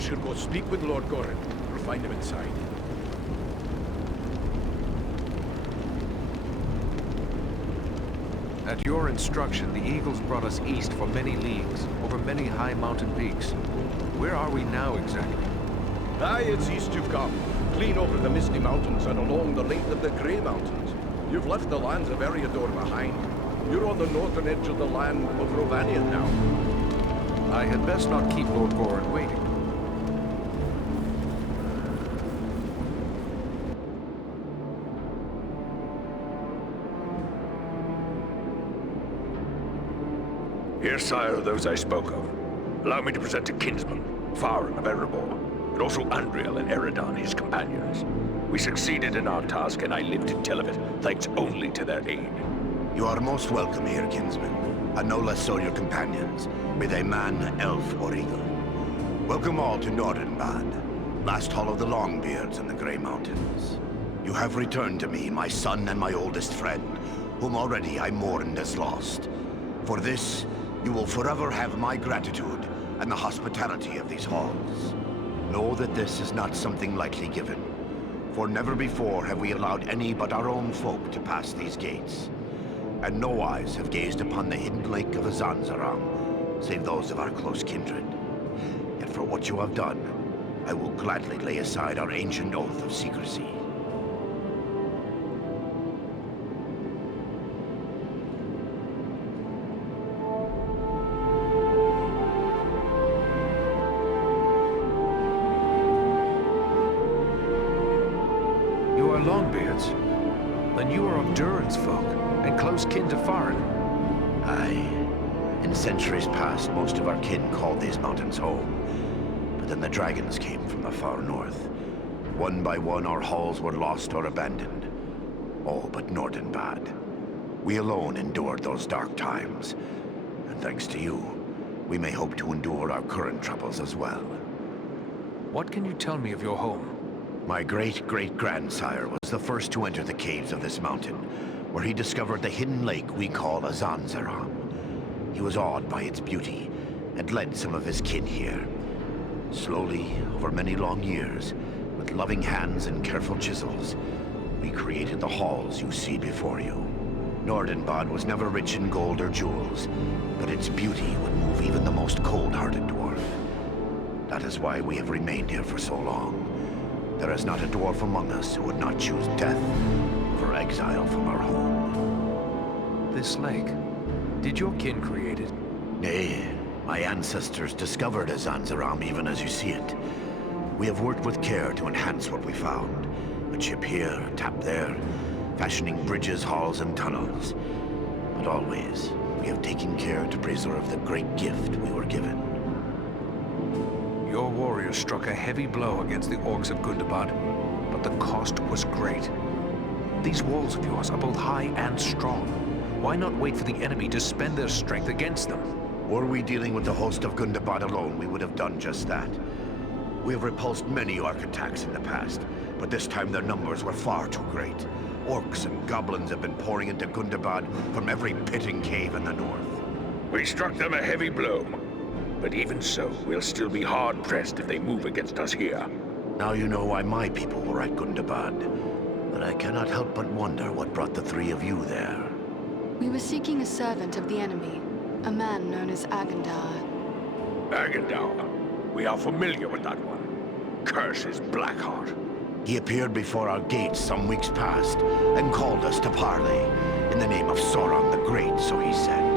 You should go speak with Lord Gorin. We'll find him inside. At your instruction, the Eagles brought us east for many leagues, over many high mountain peaks. Where are we now exactly? Aye, it's east you've come. Clean over the Misty Mountains and along the length of the Grey Mountains. You've left the lands of Eriador behind. You're on the northern edge of the land of Rovanian now. I had best not keep Lord Gorin waiting. Here, sire, are those I spoke of. Allow me to present a kinsman, Farin of Erebor, and also Andriel and Eridan, his companions. We succeeded in our task, and I live to tell of it, thanks only to their aid. You are most welcome here, kinsman, and no less so your companions, be they man, elf, or eagle. Welcome all to NORDINBAD, last hall of the Longbeards in the Grey Mountains. You have returned to me, my son and my oldest friend, whom already I mourned as lost. For this, you will forever have my gratitude and the hospitality of these halls. Know that this is not something lightly given, for never before have we allowed any but our own folk to pass these gates. And no eyes have gazed upon the hidden lake of Azanzaram, save those of our close kindred. Yet for what you have done, I will gladly lay aside our ancient oath of secrecy. You are Longbeards. Then you are of Durin's folk, and close kin to Farin. Aye. In centuries past, most of our kin called these mountains home. But then the dragons came from the far north. One by one, our halls were lost or abandoned. All but NORDINBAD. We alone endured those dark times. And thanks to you, we may hope to endure our current troubles as well. What can you tell me of your home? My great-great-grandsire was the first to enter the caves of this mountain, where he discovered the hidden lake we call Azanzaram. He was awed by its beauty, and led some of his kin here. Slowly, over many long years, with loving hands and careful chisels, we created the halls you see before you. NORDINBAD was never rich in gold or jewels, but its beauty would move even the most cold-hearted dwarf. That is why we have remained here for so long. There is not a dwarf among us who would not choose death over exile from our home. This lake, did your kin create it? Nay, my ancestors discovered Azanzaram even as you see it. We have worked with care to enhance what we found. A chip here, a tap there, fashioning bridges, halls, and tunnels. But always, we have taken care to preserve the great gift we were given. Your warriors struck a heavy blow against the orcs of Gundabad, but the cost was great. These walls of yours are both high and strong. Why not wait for the enemy to spend their strength against them? Were we dealing with the host of Gundabad alone, we would have done just that. We have repulsed many orc attacks in the past, but this time their numbers were far too great. Orcs and goblins have been pouring into Gundabad from every pit and cave in the north. We struck them a heavy blow. But even so, we'll still be hard-pressed if they move against us here. Now you know why my people were at Gundabad. But I cannot help but wonder what brought the three of you there. We were seeking a servant of the enemy, a man known as Agandar. Agandar. We are familiar with that one. Curse his Blackheart. He appeared before our gates some weeks past, and called us to parley, in the name of Sauron the Great, so he said.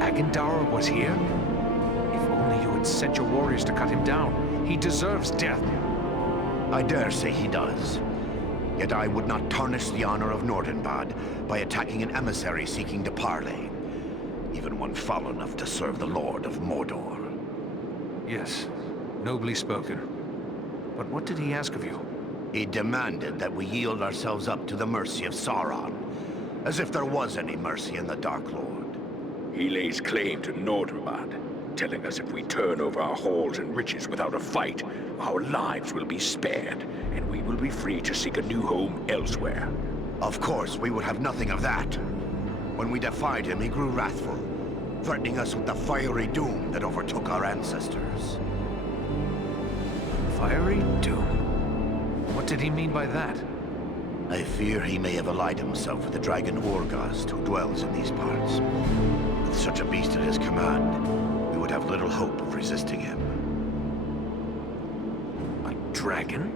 Agandar was here? If only you had sent your warriors to cut him down. He deserves death. I dare say he does. Yet I would not tarnish the honor of NORDINBAD by attacking an emissary seeking to parley. Even one foul enough to serve the Lord of Mordor. Yes, nobly spoken. But what did he ask of you? He demanded that we yield ourselves up to the mercy of Sauron, as if there was any mercy in the Dark Lord. He lays claim to NORDINBAD, telling us if we turn over our halls and riches without a fight, our lives will be spared, and we will be free to seek a new home elsewhere. Of course, we would have nothing of that. When we defied him, he grew wrathful. threatening us with the fiery doom that overtook our ancestors. Fiery doom? What did he mean by that? I fear he may have allied himself with the dragon Orgast who dwells in these parts. With such a beast at his command, we would have little hope of resisting him. A dragon?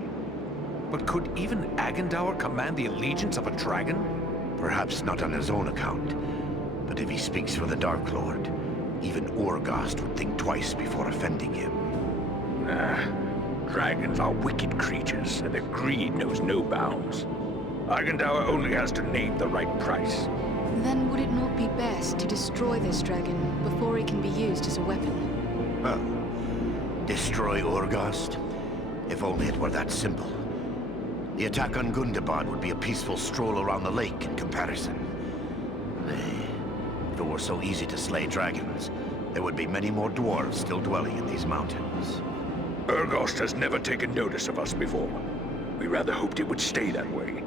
But could even Agendaur command the allegiance of a dragon? Perhaps not on his own account, but if he speaks for the Dark Lord, even Orgast would think twice before offending him. Nah. Dragons are wicked creatures, and their greed knows no bounds. Agendaur only has to name the right price. Then would it not be best to destroy this dragon before it can be used as a weapon? Well, destroy Orgast? If only it were that simple. The attack on Gundabad would be a peaceful stroll around the lake in comparison. Nay, if it were so easy to slay dragons, there would be many more dwarves still dwelling in these mountains. Urgost has never taken notice of us before. We rather hoped it would stay that way.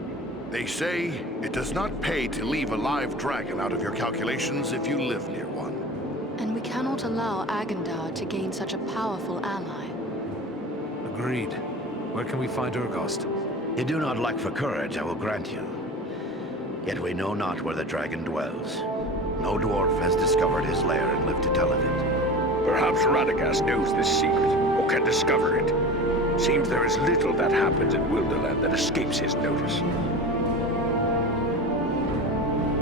They say it does not pay to leave a live dragon out of your calculations if you live near one. And we cannot allow Agendaur to gain such a powerful ally. Agreed. Where can we find Urgost? You do not lack for courage, I will grant you. Yet we know not where the dragon dwells. No dwarf has discovered his lair and lived to tell of it. Perhaps Radagast knows this secret, or can discover it. Seems there is little that happens in Wilderland that escapes his notice.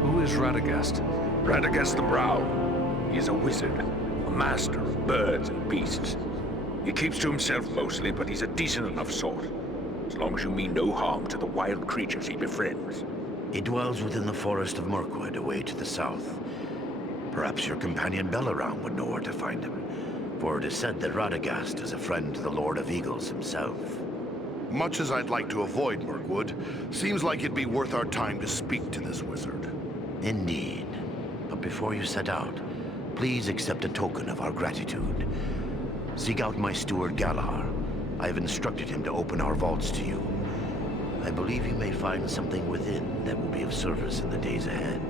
Who is Radagast? Radagast the Brown. He is a wizard, a master of birds and beasts. He keeps to himself mostly, but he's a decent enough sort. As long as you mean no harm to the wild creatures he befriends. He dwells within the forest of Mirkwood, away to the south. Perhaps your companion Belaram would know where to find him, for it is said that Radagast is a friend to the Lord of Eagles himself. Much as I'd like to avoid Mirkwood, seems like it'd be worth our time to speak to this wizard. Indeed. But before you set out, please accept a token of our gratitude. Seek out my steward Galar. I have instructed him to open our vaults to you. I believe you may find something within that will be of service in the days ahead.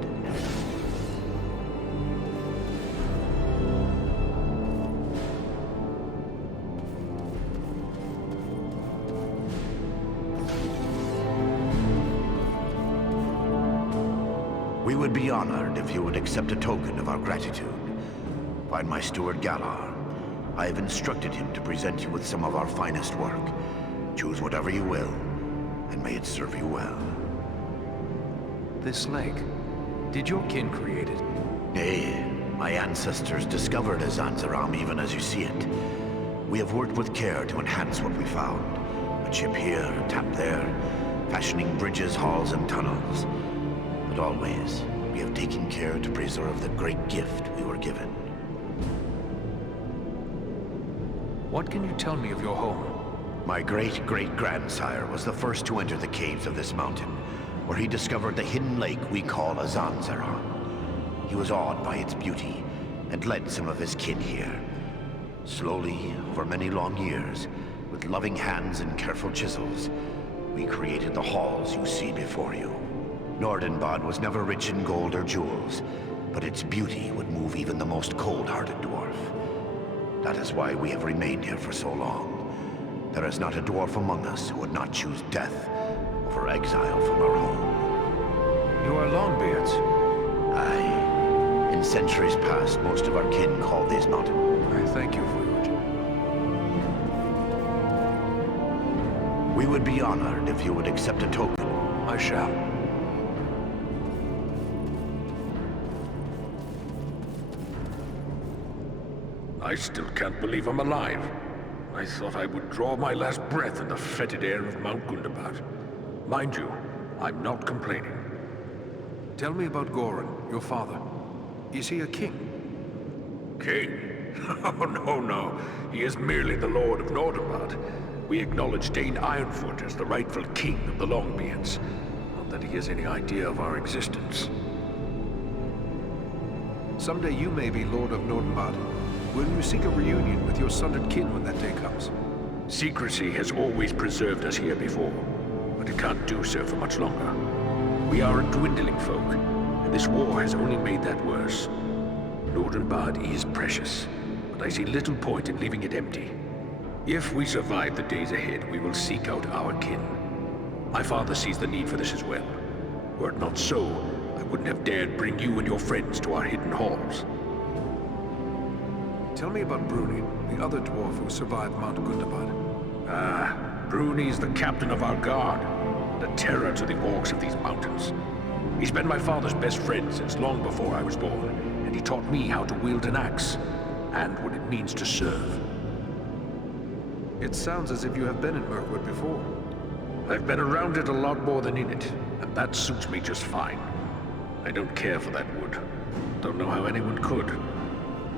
We would be honored if you would accept a token of our gratitude. Find my steward Galar. I have instructed him to present you with some of our finest work. Choose whatever you will, and may it serve you well. This lake. Did your kin create it? Nay, my ancestors discovered Azanzaram even as you see it. We have worked with care to enhance what we found. A chip here, a tap there, fashioning bridges, halls, and tunnels. But always, we have taken care to preserve the great gift we were given. What can you tell me of your home? My great-great-grandsire was the first to enter the caves of this mountain, where he discovered the hidden lake we call Azanzaram. He was awed by its beauty, and led some of his kin here. Slowly, over many long years, with loving hands and careful chisels, we created the halls you see before you. NORDINBAD was never rich in gold or jewels, but its beauty would move even the most cold-hearted dwarf. That is why we have remained here for so long. There is not a dwarf among us who would not choose death over exile from our home. You are Longbeards. Aye. In centuries past, most of our kin called these mountains. I thank you for your... We would be honored if you would accept a token. I shall. I still can't believe I'm alive. I thought I would draw my last breath in the fetid air of Mount Gundabad. Mind you, I'm not complaining. Tell me about Goran, your father. Is he a king? King? Oh, no. He is merely the Lord of NORDINBAD. We acknowledge Dane Ironfoot as the rightful king of the Longbeards. Not that he has any idea of our existence. Someday you may be Lord of NORDINBAD. Will you seek a reunion with your sundered kin when that day comes? Secrecy has always preserved us here before, but it can't do so for much longer. We are a dwindling folk, and this war has only made that worse. Nordenbad is precious, but I see little point in leaving it empty. If we survive the days ahead, we will seek out our kin. My father sees the need for this as well. Were it not so, I wouldn't have dared bring you and your friends to our hidden halls. Tell me about Bruni, the other dwarf who survived Mount Gundabad. Bruni is the captain of our guard, the terror to the orcs of these mountains. He's been my father's best friend since long before I was born, and he taught me how to wield an axe, and what it means to serve. It sounds as if you have been in Mirkwood before. I've been around it a lot more than in it, and that suits me just fine. I don't care for that wood. Don't know how anyone could.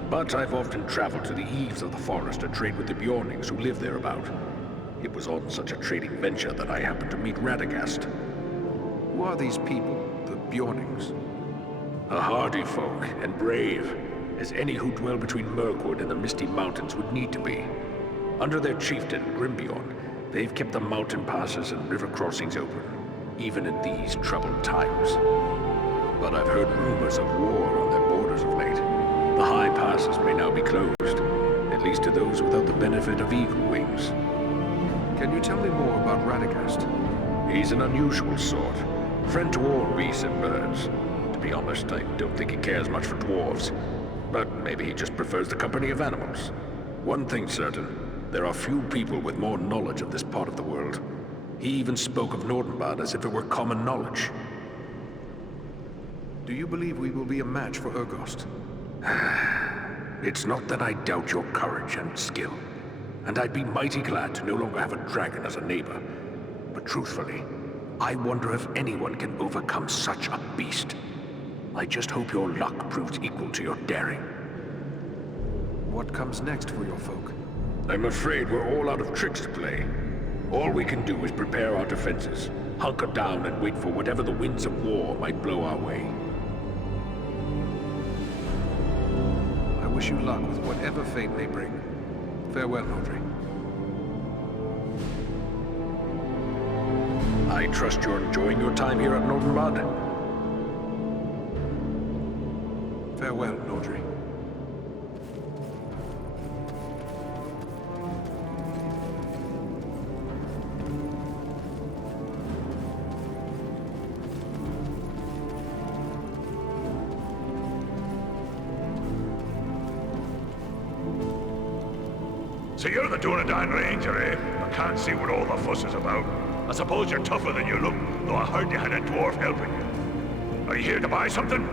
But I've often traveled to the eaves of the forest to trade with the Bjornings who live thereabout. It was on such a trading venture that I happened to meet Radagast. Who are these people, the Bjornings? A hardy folk, and brave, as any who dwell between Mirkwood and the Misty Mountains would need to be. Under their chieftain, Grimbjorn, they've kept the mountain passes and river crossings open, even in these troubled times. But I've heard rumors of war on their borders of late. The high passes may now be closed, at least to those without the benefit of eagle wings. Can you tell me more about Radagast? He's an unusual sort. Friend to all beasts and birds. To be honest, I don't think he cares much for dwarves. But maybe he just prefers the company of animals. One thing's certain, there are few people with more knowledge of this part of the world. He even spoke of Nordenbad as if it were common knowledge. Do you believe we will be a match for Urgost? It's not that I doubt your courage and skill, and I'd be mighty glad to no longer have a dragon as a neighbor. But truthfully, I wonder if anyone can overcome such a beast. I just hope your luck proves equal to your daring. What comes next for your folk? I'm afraid we're all out of tricks to play. All we can do is prepare our defenses, hunker down and wait for whatever the winds of war might blow our way. I wish you luck with whatever fate may bring. Farewell, Nordri. I trust you're enjoying your time here at Nordenbad? Farewell, Nordri. So you're the Dunedain Ranger, eh? I can't see what all the fuss is about. I suppose you're tougher than you look, though I heard you had a dwarf helping you. Are you here to buy something?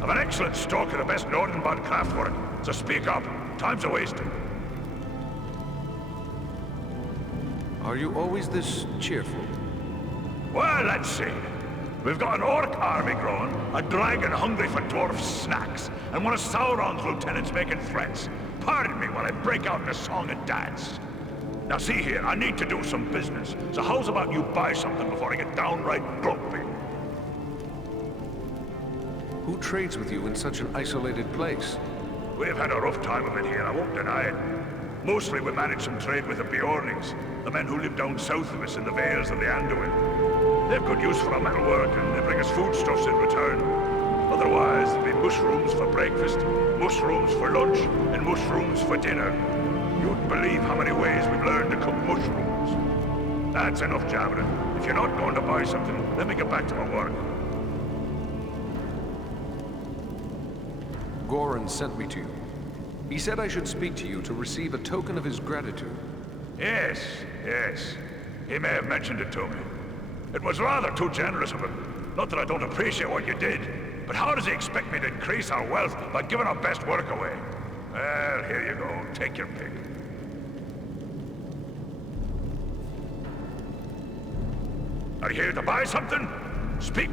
I've an excellent stock of the best Nordenbad craftwork, so speak up. Time's a wasting. Are you always this cheerful? Well, let's see. We've got an orc army growing, a dragon hungry for dwarf snacks, and one of Sauron's lieutenants making threats. Pardon me while I break out in a song and dance. Now see here, I need to do some business, so how's about you buy something before I get downright grumpy? Who trades with you in such an isolated place? We've had a rough time of it here, I won't deny it. Mostly we managed some trade with the Bjornings, the men who live down south of us in the vales of the Anduin. They've good use for our metalwork, and they bring us foodstuffs in return. Otherwise, there'll be mushrooms for breakfast, mushrooms for lunch, and mushrooms for dinner. You wouldn't believe how many ways we've learned to cook mushrooms. That's enough jabbering. If you're not going to buy something, let me get back to my work. Goran sent me to you. He said I should speak to you to receive a token of his gratitude. Yes, yes. He may have mentioned it to me. It was rather too generous of him. Not that I don't appreciate what you did, but how does he expect me to increase our wealth by giving our best work away? Well, here you go. Take your pick. Are you here to buy something? Speak.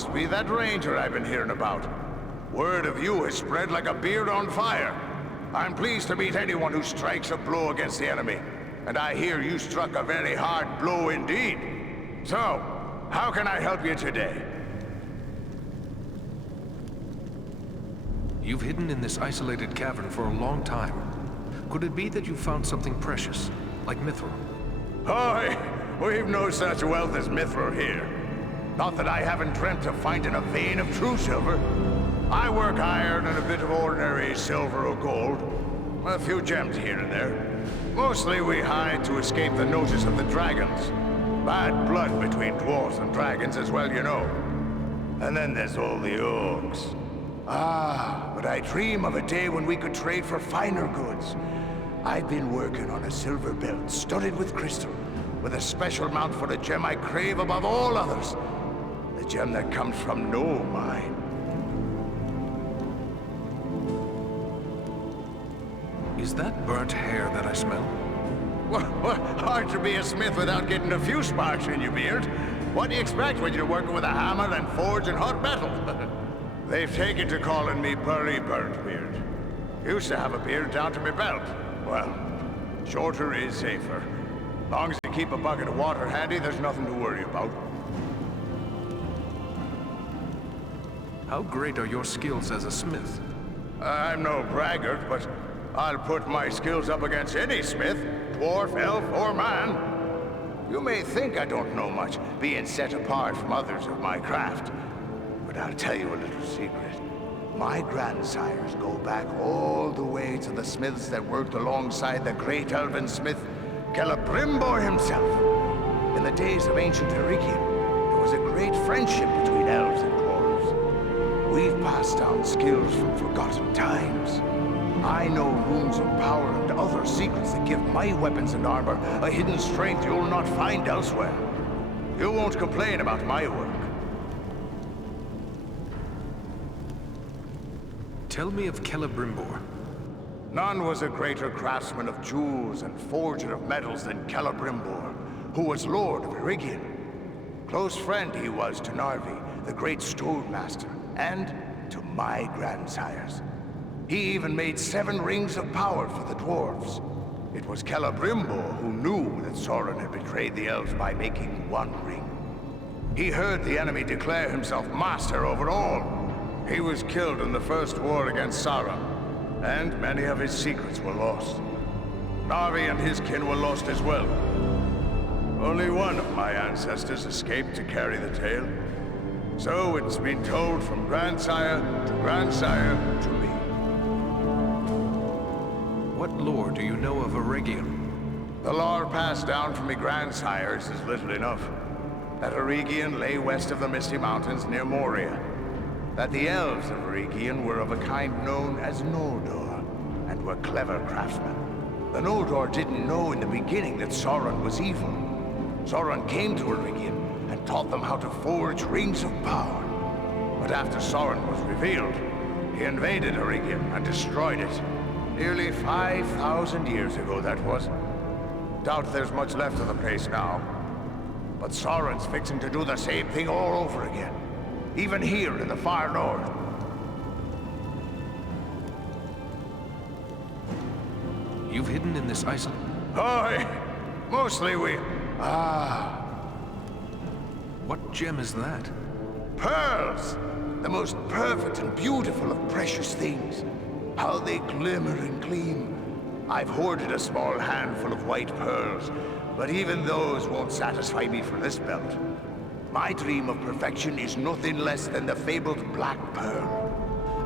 must be that ranger I've been hearing about. Word of you has spread like a beard on fire. I'm pleased to meet anyone who strikes a blow against the enemy. And I hear you struck a very hard blow indeed. So, how can I help you today? You've hidden in this isolated cavern for a long time. Could it be that you found something precious, like mithril? Hoy! We've no such wealth as mithril here. Not that I haven't dreamt of finding a vein of true silver. I work iron and a bit of ordinary silver or gold. A few gems here and there. Mostly we hide to escape the notice of the dragons. Bad blood between dwarves and dragons as well, you know. And then there's all the orcs. Ah, but I dream of a day when we could trade for finer goods. I've been working on a silver belt studded with crystal, with a special mount for the gem I crave above all others. The gem that comes from no mine. Is that burnt hair that I smell? Well, hard to be a smith without getting a few sparks in your beard. What do you expect when you're working with a hammer and forging hot metal? They've taken to calling me Burry Burntbeard. Used to have a beard down to my belt. Well, shorter is safer. Long as you keep a bucket of water handy, there's nothing to worry about. How great are your skills as a smith? I'm no braggart, but I'll put my skills up against any smith, dwarf, elf, or man. You may think I don't know much, being set apart from others of my craft. But I'll tell you a little secret. My grandsires go back all the way to the smiths that worked alongside the great elven smith, Celebrimbor himself. In the days of ancient Eregion, there was a great friendship between elves and dwarves. We've passed down skills from forgotten times. I know runes of power and other secrets that give my weapons and armor a hidden strength you'll not find elsewhere. You won't complain about my work. Tell me of Celebrimbor. None was a greater craftsman of jewels and forger of metals than Celebrimbor, who was Lord of Eregion. Close friend he was to Narvi, the great Stonemaster, and to my grandsires. He even made 7 rings of power for the dwarves. It was Celebrimbor who knew that Sauron had betrayed the elves by making 1 ring. He heard the enemy declare himself master over all. He was killed in the first war against Sauron, and many of his secrets were lost. Narvi and his kin were lost as well. Only one of my ancestors escaped to carry the tale. So it's been told from grandsire to me. What lore do you know of Eregion? The lore passed down from my grandsires is little enough. That Eregion lay west of the Misty Mountains near Moria. That the elves of Eregion were of a kind known as Noldor, and were clever craftsmen. The Noldor didn't know in the beginning that Sauron was evil. Sauron came to Eregion and taught them how to forge rings of power. But after Sauron was revealed, he invaded Eregion and destroyed it. Nearly 5,000 years ago, that was. Doubt there's much left of the place now. But Sauron's fixing to do the same thing all over again. Even here in the far north. You've hidden in this island? Aye, mostly we... What gem is that? Pearls! The most perfect and beautiful of precious things. How they glimmer and gleam. I've hoarded a small handful of white pearls, but even those won't satisfy me for this belt. My dream of perfection is nothing less than the fabled Black Pearl.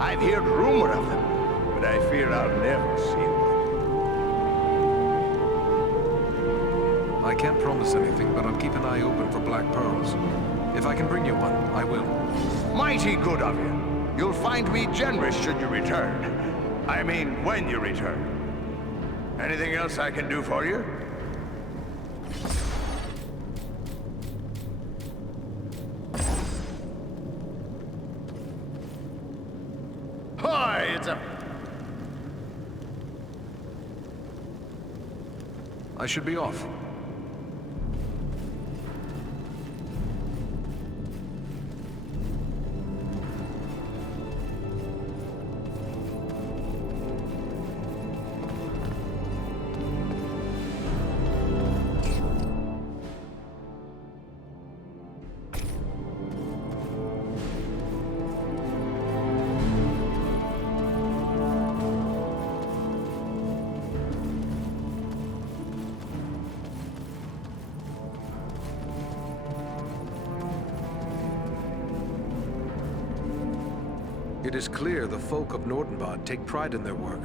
I've heard rumor of them, but I fear I'll never see one. I can't promise anything, but I'll keep an eye open for black pearls. If I can bring you one, I will. Mighty good of you. You'll find me generous should you return. I mean, when you return. Anything else I can do for you? Hi, it's a... I should be off. It is clear the folk of NORDINBAD take pride in their work.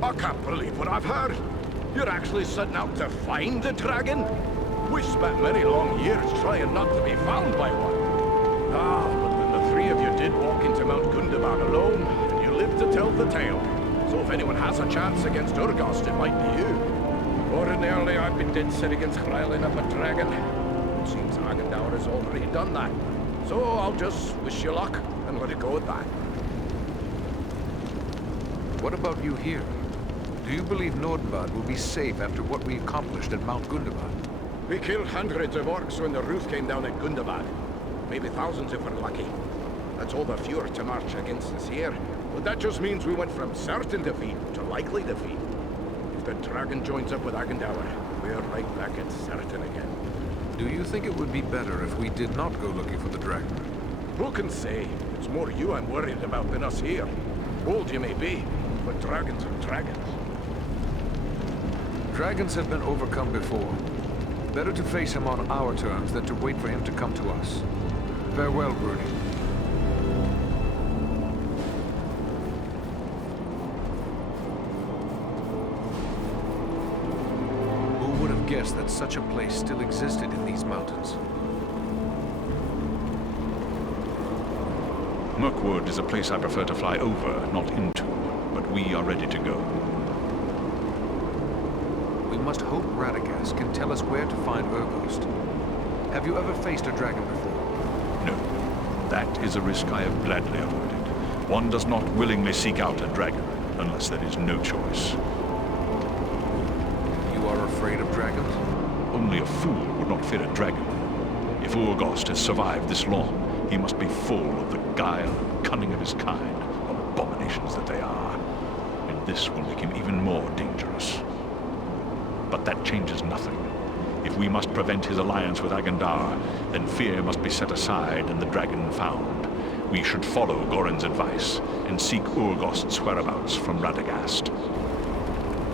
I can't believe what I've heard. You're actually setting out to find the dragon? We spent many long years trying not to be found by one. Ah, but then the three of you did walk into Mount Gundabad alone, and you lived to tell the tale. So if anyone has a chance against Urgost, it might be you. Ordinarily, I'd be dead set against riling up a dragon. It seems Agendaur has already done that. So I'll just wish you luck, and let it go at that. What about you here? Do you believe NORDINBAD will be safe after what we accomplished at Mount Gundabad? We killed hundreds of orcs when the roof came down at Gundabad. Maybe thousands if we're lucky. That's all the fewer to march against us here. But that just means we went from certain defeat to likely defeat. If the dragon joins up with Agendaur, we're right back at certain again. Do you think it would be better if we did not go looking for the dragon? Who can say? It's more you I'm worried about than us here. Old you may be, but dragons are dragons. Dragons have been overcome before. Better to face him on our terms than to wait for him to come to us. Farewell, Bruni. Who would have guessed that such a place still existed in these mountains? Mirkwood is a place I prefer to fly over, not into, but we are ready to go. We must hope Radagast can tell us where to find Urgost. Have you ever faced a dragon before? No. That is a risk I have gladly avoided. One does not willingly seek out a dragon, unless there is no choice. You are afraid of dragons? Only a fool would not fear a dragon. If Urgost has survived this long, he must be full of the guile and cunning of his kind, abominations that they are. And this will make him even more dangerous. But that changes nothing. If we must prevent his alliance with Agendaur, then fear must be set aside and the dragon found. We should follow Gorin's advice and seek Urgost's whereabouts from Radagast.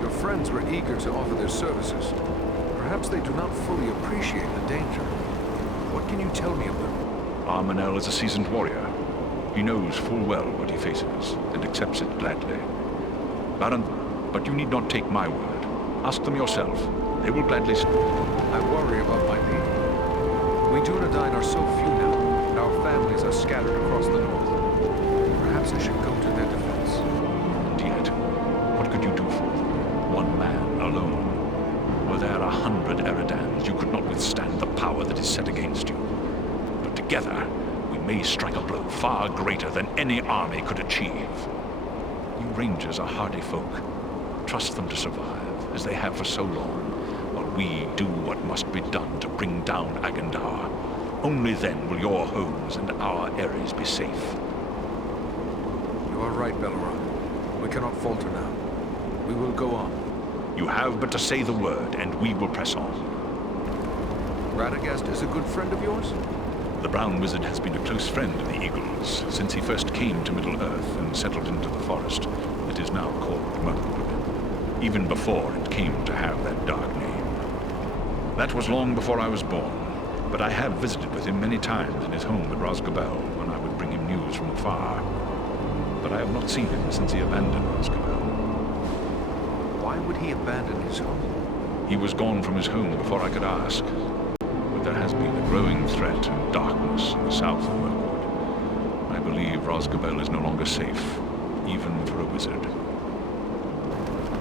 Your friends were eager to offer their services. Perhaps they do not fully appreciate the danger. What can you tell me of them? Armanel is a seasoned warrior. He knows full well what he faces and accepts it gladly. Baron, but you need not take my word. Ask them yourself. They will gladly... I worry about my people. We Dunedain are so few now, and our families are scattered across the north. Perhaps I should go to their defense. And yet, what could you do for them? One man alone. Were there 100 Eridans, you could not withstand the power that is set against you. But together, we may strike a blow far greater than any army could achieve. You Rangers are hardy folk. Trust them to survive, as they have for so long, while we do what must be done to bring down Agendaur. Only then will your homes and our areas be safe. You are right, Belleron. We cannot falter now. We will go on. You have but to say the word, and we will press on. Radagast is a good friend of yours? The Brown Wizard has been a close friend of the Eagles since he first came to Middle-earth and settled into the forest that is now called Mirkwood. Even before it came to have that dark name. That was long before I was born, but I have visited with him many times in his home at Rosgobel when I would bring him news from afar. But I have not seen him since he abandoned Rosgobel. Why would he abandon his home? He was gone from his home before I could ask. But there has been a growing threat and darkness in the south of Mirkwood. I believe Rosgobel is no longer safe, even for a wizard.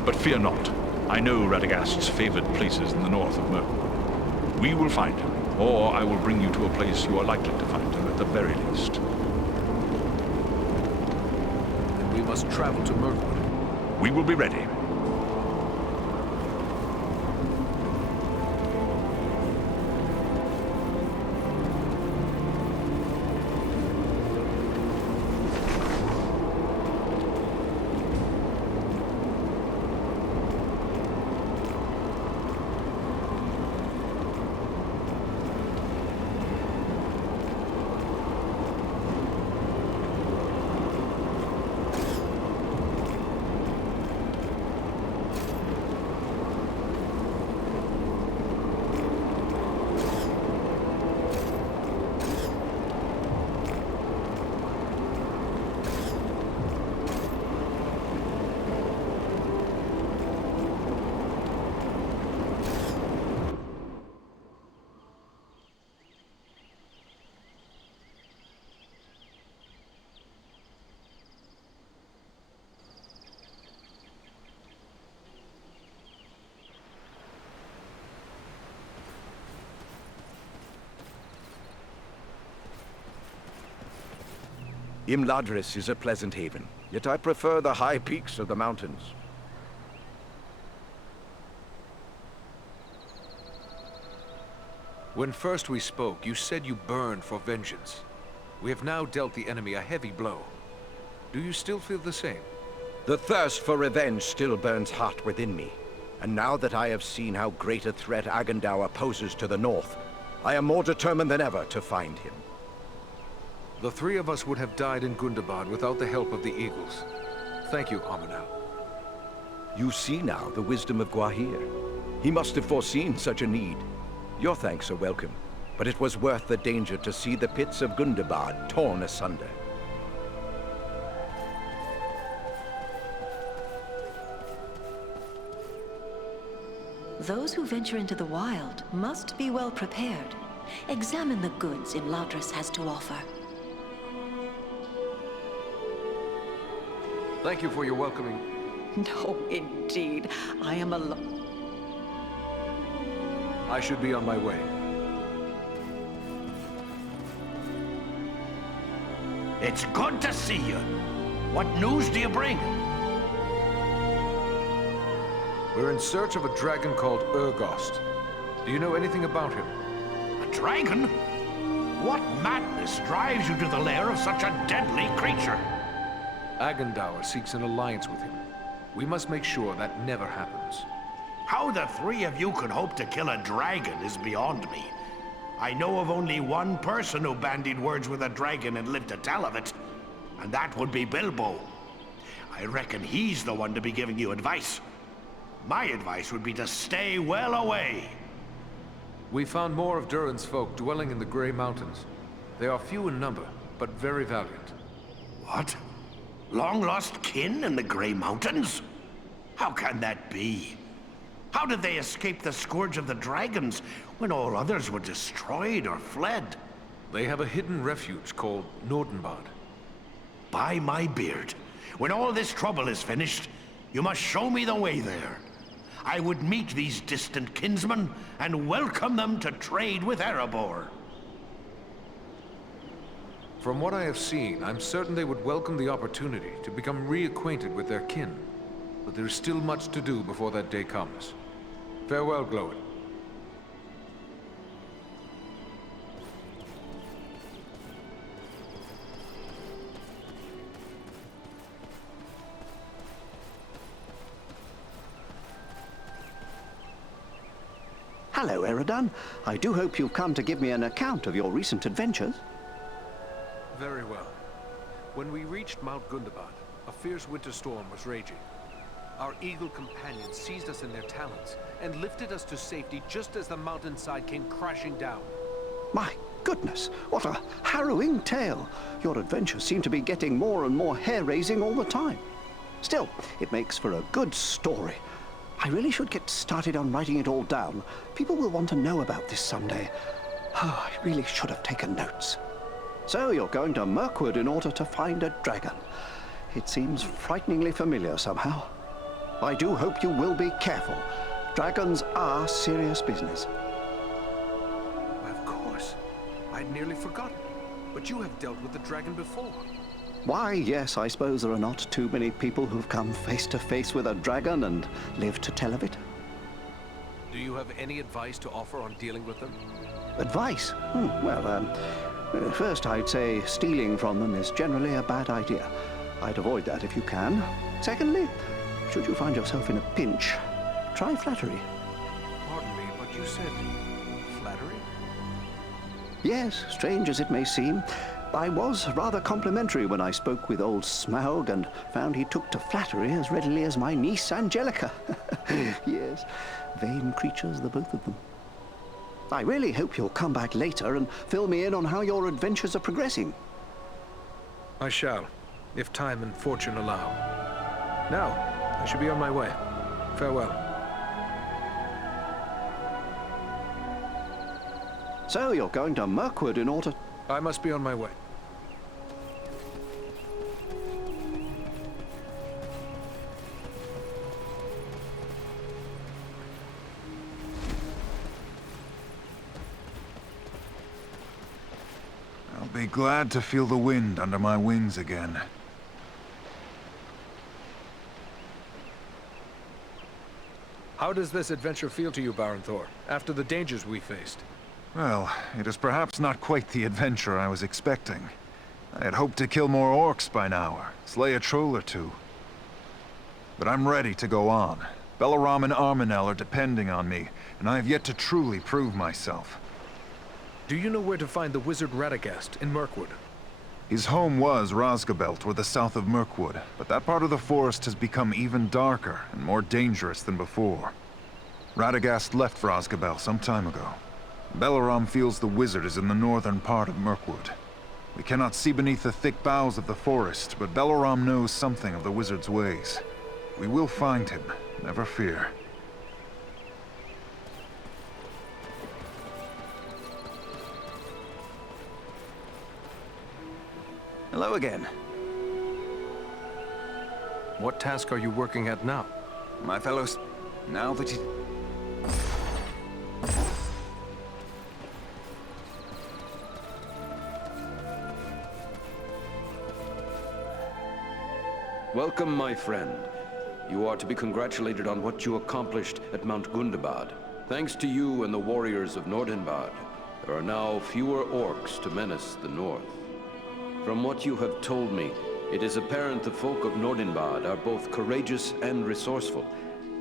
But fear not. I know Radagast's favored places in the north of Mirkwood. We will find him, or I will bring you to a place you are likely to find him at the very least. Then we must travel to Mirkwood. We will be ready. Imladris is a pleasant haven, yet I prefer the high peaks of the mountains. When first we spoke, you said you burned for vengeance. We have now dealt the enemy a heavy blow. Do you still feel the same? The thirst for revenge still burns hot within me. And now that I have seen how great a threat Agendour poses to the north, I am more determined than ever to find him. The three of us would have died in Gundabad without the help of the Eagles. Thank you, Amanal. You see now the wisdom of Gwahir. He must have foreseen such a need. Your thanks are welcome, but it was worth the danger to see the pits of Gundabad torn asunder. Those who venture into the wild must be well prepared. Examine the goods Imladris has to offer. Thank you for your welcoming. No, indeed. I am alone. I should be on my way. It's good to see you. What news do you bring? We're in search of a dragon called Urgost. Do you know anything about him? A dragon? What madness drives you to the lair of such a deadly creature? Agendour seeks an alliance with him. We must make sure that never happens. How the three of you could hope to kill a dragon is beyond me. I know of only one person who bandied words with a dragon and lived to tell of it, and that would be Bilbo. I reckon he's the one to be giving you advice. My advice would be to stay well away. We found more of Durin's folk dwelling in the Grey Mountains. They are few in number, but very valiant. What? Long-lost kin in the Grey Mountains? How can that be? How did they escape the scourge of the dragons when all others were destroyed or fled? They have a hidden refuge called NORDINBAD. By my beard, when all this trouble is finished, you must show me the way there. I would meet these distant kinsmen and welcome them to trade with Erebor. From what I have seen, I'm certain they would welcome the opportunity to become reacquainted with their kin. But there's still much to do before that day comes. Farewell, Glowin. Hello, Eridan. I do hope you've come to give me an account of your recent adventures. Very well. When we reached Mount Gundabad, a fierce winter storm was raging. Our eagle companions seized us in their talons and lifted us to safety just as the mountainside came crashing down. My goodness, what a harrowing tale. Your adventures seem to be getting more and more hair-raising all the time. Still, it makes for a good story. I really should get started on writing it all down. People will want to know about this someday. Oh, I really should have taken notes. So you're going to Mirkwood in order to find a dragon. It seems frighteningly familiar somehow. I do hope you will be careful. Dragons are serious business. I'd nearly forgotten. But you have dealt with the dragon before. Why, yes, I suppose there are not too many people who've come face to face with a dragon and lived to tell of it. Do you have any advice to offer on dealing with them? Advice? First I'd say stealing from them is generally a bad idea. I'd avoid that if you can. Secondly, should you find yourself in a pinch, try flattery. Pardon me, but you said flattery? Yes, strange as it may seem, I was rather complimentary when I spoke with old Smaug and found he took to flattery as readily as my niece Angelica. Yes, vain creatures, the both of them. I really hope you'll come back later and fill me in on how your adventures are progressing. I shall, if time and fortune allow. Now, I should be on my way. Farewell. So you're going to Mirkwood in order... I must be on my way. I'll be glad to feel the wind under my wings again. How does this adventure feel to you, Baron Thor, after the dangers we faced? Well, it is perhaps not quite the adventure I was expecting. I had hoped to kill more orcs by now, or slay a troll or two. But I'm ready to go on. Belaram and Arminel are depending on me, and I have yet to truly prove myself. Do you know where to find the wizard Radagast in Mirkwood? His home was Rosgabelt, or the south of Mirkwood, but that part of the forest has become even darker and more dangerous than before. Radagast left Rosgabelt some time ago. Belaram feels the wizard is in the northern part of Mirkwood. We cannot see beneath the thick boughs of the forest, but Belaram knows something of the wizard's ways. We will find him, never fear. Hello again. What task are you working at now? My fellows, now that Welcome, my friend. You are to be congratulated on what you accomplished at Mount Gundabad. Thanks to you and the warriors of Nordinbad, there are now fewer orcs to menace the north. From what you have told me, it is apparent the folk of Nordinbad are both courageous and resourceful.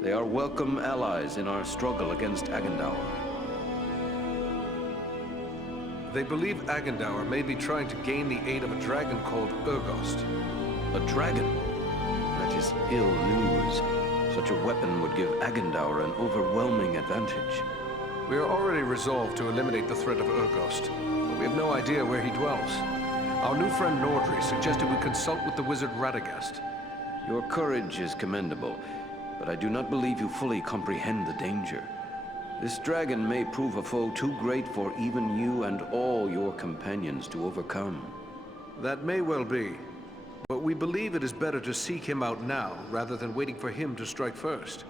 They are welcome allies in our struggle against Agendaur. They believe Agendaur may be trying to gain the aid of a dragon called Urgost. A dragon? That is ill news. Such a weapon would give Agendaur an overwhelming advantage. We are already resolved to eliminate the threat of Urgost, but we have no idea where he dwells. Our new friend Nordri suggested we consult with the wizard Radagast. Your courage is commendable, but I do not believe you fully comprehend the danger. This dragon may prove a foe too great for even you and all your companions to overcome. That may well be, but we believe it is better to seek him out now rather than waiting for him to strike first.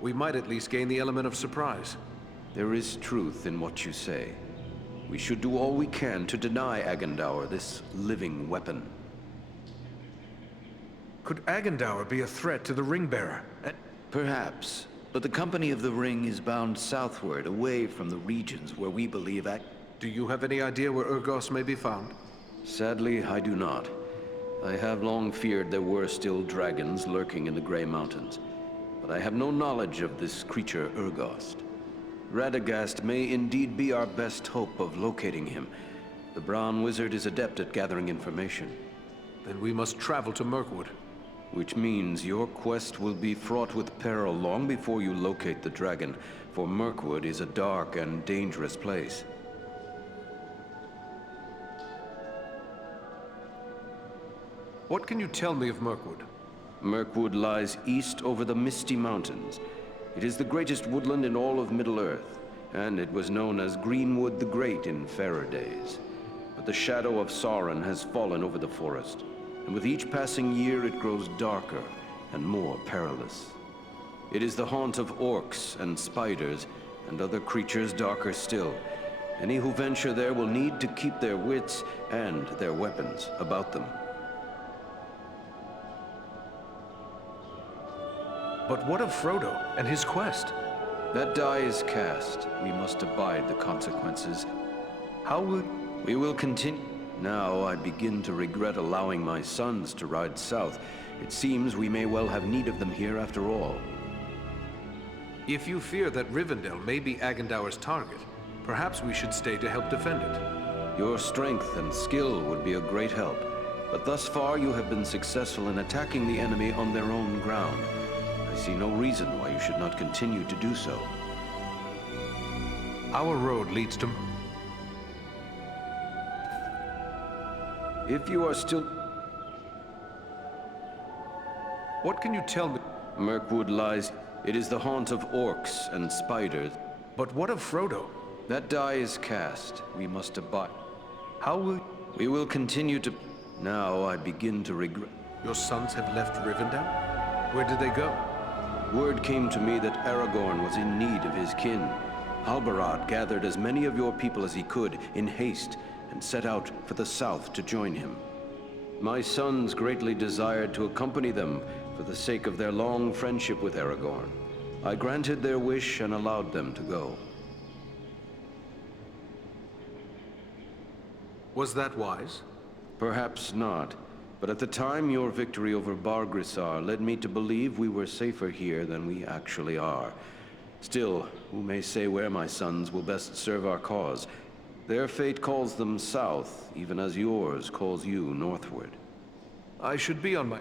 We might at least gain the element of surprise. There is truth in what you say. We should do all we can to deny Agendaur this living weapon. Could Agendaur be a threat to the Ringbearer? Perhaps, but the Company of the Ring is bound southward, away from the regions where we believe Do you have any idea where Urgost may be found? Sadly, I do not. I have long feared there were still dragons lurking in the Grey Mountains, but I have no knowledge of this creature Urgost. Radagast may indeed be our best hope of locating him. The Brown Wizard is adept at gathering information. Then we must travel to Mirkwood. Which means your quest will be fraught with peril long before you locate the dragon, for Mirkwood is a dark and dangerous place. What can you tell me of Mirkwood? Mirkwood lies east over the Misty Mountains. It is the greatest woodland in all of Middle-earth, and it was known as Greenwood the Great in fairer days. But the shadow of Sauron has fallen over the forest, and with each passing year it grows darker and more perilous. It is the haunt of orcs and spiders and other creatures darker still, Any who venture there will need to keep their wits and their weapons about them. But what of Frodo and his quest? That die is cast. We must abide the consequences. How will... We will continue. Now I begin to regret allowing my sons to ride south. It seems we may well have need of them here after all. If you fear that Rivendell may be Agandaur's target, perhaps we should stay to help defend it. Your strength and skill would be a great help. But thus far you have been successful in attacking the enemy on their own ground. I see no reason why you should not continue to do so. Our road leads to... If you are still... What can you tell me? Mirkwood lies... It is the haunt of orcs and spiders. But what of Frodo? That die is cast. We must abide. How will... We will continue to... Now I begin to regret... Your sons have left Rivendell? Where did they go? Word came to me that Aragorn was in need of his kin. Halbarad gathered as many of your people as he could in haste and set out for the south to join him. My sons greatly desired to accompany them for the sake of their long friendship with Aragorn. I granted their wish and allowed them to go. Was that wise? Perhaps not. But at the time, your victory over Bargrisar led me to believe we were safer here than we actually are. Still, who may say where my sons will best serve our cause? Their fate calls them south, even as yours calls you northward. I should be on my...